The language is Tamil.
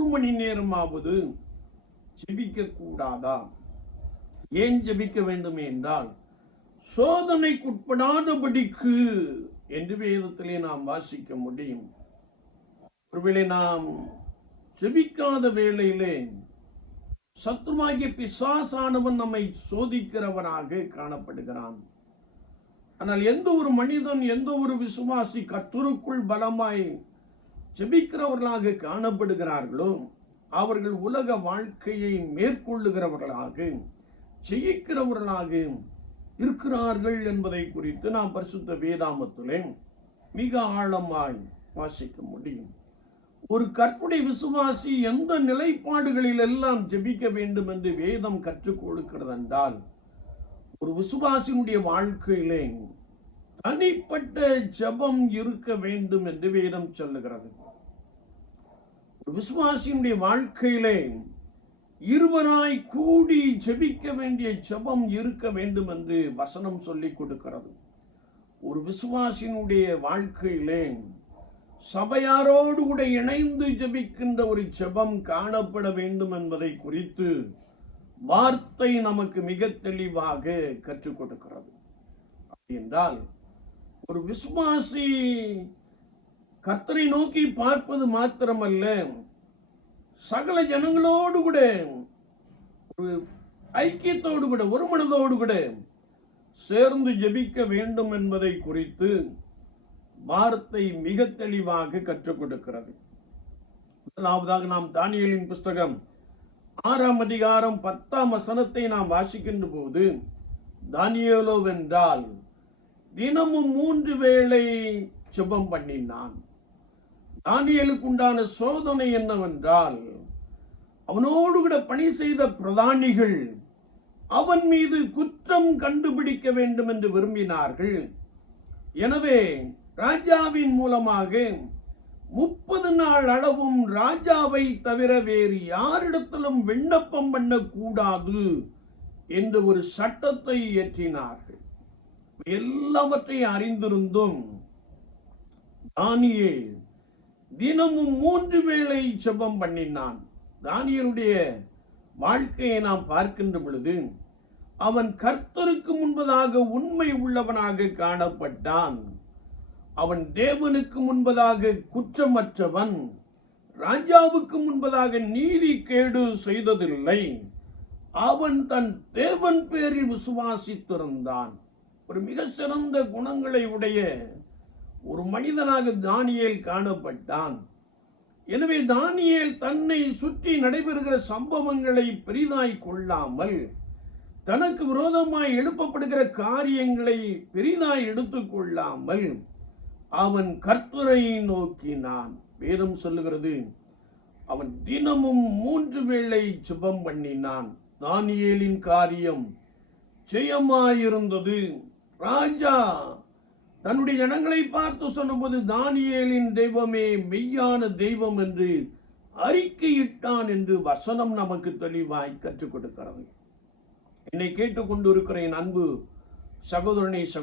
ஒரு மணி நேரமாவது ஜெபிக்க கூடாதா? ஏன் ஜெபிக்க வேண்டும் என்றால், சோதனைக்குட்படாதபடிக்கு என்று வேதத்திலே நாம் வாசிக்க முடியும். ஒருவேளை நாம் ஜெபிக்காத வேளையிலே சத்துருவாகிய பிசாசானவன் நம்மை சோதிக்கிறவனாக காணப்படுகிறான். ஆனால் எந்த ஒரு மனிதன், எந்த ஒரு விசுவாசி கர்த்தருக்குள் பலமாய் ஜெபிக்கிறவர்களாக காணப்படுகிறார்களோ, அவர்கள் உலக வாழ்க்கையை மேற்கொள்ளுகிறவர்களாக, ஜெயிக்கிறவர்களாக இருக்கிறார்கள் என்பதை குறித்து நாம் பரிசுத்த வேதாமத்திலே மிக ஆழமாய் வாசிக்க முடியும். ஒரு கற்புடைய விசுவாசி எந்த நிலைப்பாடுகளில் எல்லாம் ஜெபிக்க வேண்டும் என்று வேதம் கற்றுக் கொடுக்கிறது என்றால், ஒரு விசுவாசியினுடைய வாழ்க்கையிலே தனிப்பட்ட ஜெபம் இருக்க வேண்டும் என்று வேதம் சொல்லுகிறது. ஒரு விசுவாசியினுடைய வாழ்க்கையிலே இருவராய் கூடி ஜெபிக்க வேண்டிய ஜெபம் இருக்க வேண்டும் என்று வசனம் சொல்லிக் கொடுக்கிறது. ஒரு விசுவாசியினுடைய வாழ்க்கையிலே சபையாரோடு கூட இணைந்து ஜெபிக்கின்ற ஒரு ஜெபம் காணப்பட வேண்டும் என்பதை குறித்து வார்த்தை நமக்கு மிக தெளிவாக கற்றுக் கொடுக்கிறது. என்றால் ஒரு விசுவாசி கர்த்தரை நோக்கி பார்ப்பது மாத்திரமல்ல, சகல ஜனங்களோடு கூட ஒரு ஐக்கியத்தோடு கூட, ஒரு மனதோடு கூட சேர்ந்து ஜெபிக்க வேண்டும் என்பதை குறித்து வார்த்தை மிக தெளிவாக கற்றுக் கொடுக்கிறது. முதலாவதாக நாம் தானியேலின் புஸ்தகம் 6ஆம் அதிகாரம் 10ஆம் வசனத்தை நாம் வாசிக்கின்ற போது, தானியேலோ வென்றால் தினமும் 3 வேளை ஜெபம் பண்ணினான். தானியேலுக்கு உண்டான சோதனை என்னவென்றால், அவனோடு கூட பணி செய்த பிரதானிகள் அவன் மீது குற்றம் கண்டுபிடிக்க வேண்டும் என்று விரும்பினார்கள். எனவே ராஜாவின் மூலமாக 30 நாள் அளவும் ராஜாவை தவிர வேறு யாரிடத்திலும் விண்ணப்பம் பண்ணக்கூடாது என்று ஒரு சட்டத்தை இயற்றினார்கள். எல்லாவற்றையும் அறிந்திருந்தும் தானியேல் தினமும் 3 வேளை ஜெபம் பண்ணினான். தானியேலுடைய வாழ்க்கையை நாம் பார்க்கின்ற பொழுது, அவன் கர்த்தருக்கு முன்பதாக உண்மை உள்ளவனாக காணப்பட்டான். அவன் தேவனுக்கு முன்பதாக குற்றமற்றவன், ராஜாவுக்கு முன்பதாக நீதி கேடு செய்ததில்லை. அவன் தன் தேவன் பேரில் விசுவாசித்திருந்தான். ஒரு மிக சிறந்த குணங்களை உடைய ஒரு மனிதனாக தானியேல் காணப்பட்டான். எனவே தானியேல் தன்னை சுற்றி நடைபெறுகிற சம்பவங்களை பெரிதாய் கொள்ளாமல், தனக்கு விரோதமாய் எழுப்பப்படுகிற காரியங்களை பெரிதாய் எடுத்துக் கொள்ளாமல் அவன் கர்த்தரை நோக்கினான். வேதம் சொல்லுகிறது, அவன் தினமும் 3 வேளை ஜெபம் பண்ணினான். தானியேலின் காரியம் ஜெயமாயிருந்தது. ராஜா தன்னுடைய ஜனங்களை பார்த்து சொன்னபோது, தானியேலின் தெய்வமே மெய்யான தெய்வம் என்று அறிக்கையிட்டான் என்று வசனம் நமக்கு தெளிவாய் கற்றுக் கொடுக்கிறது. என்னை கேட்டுக்கொண்டு இருக்கிற என் அன்பு சகோதரனை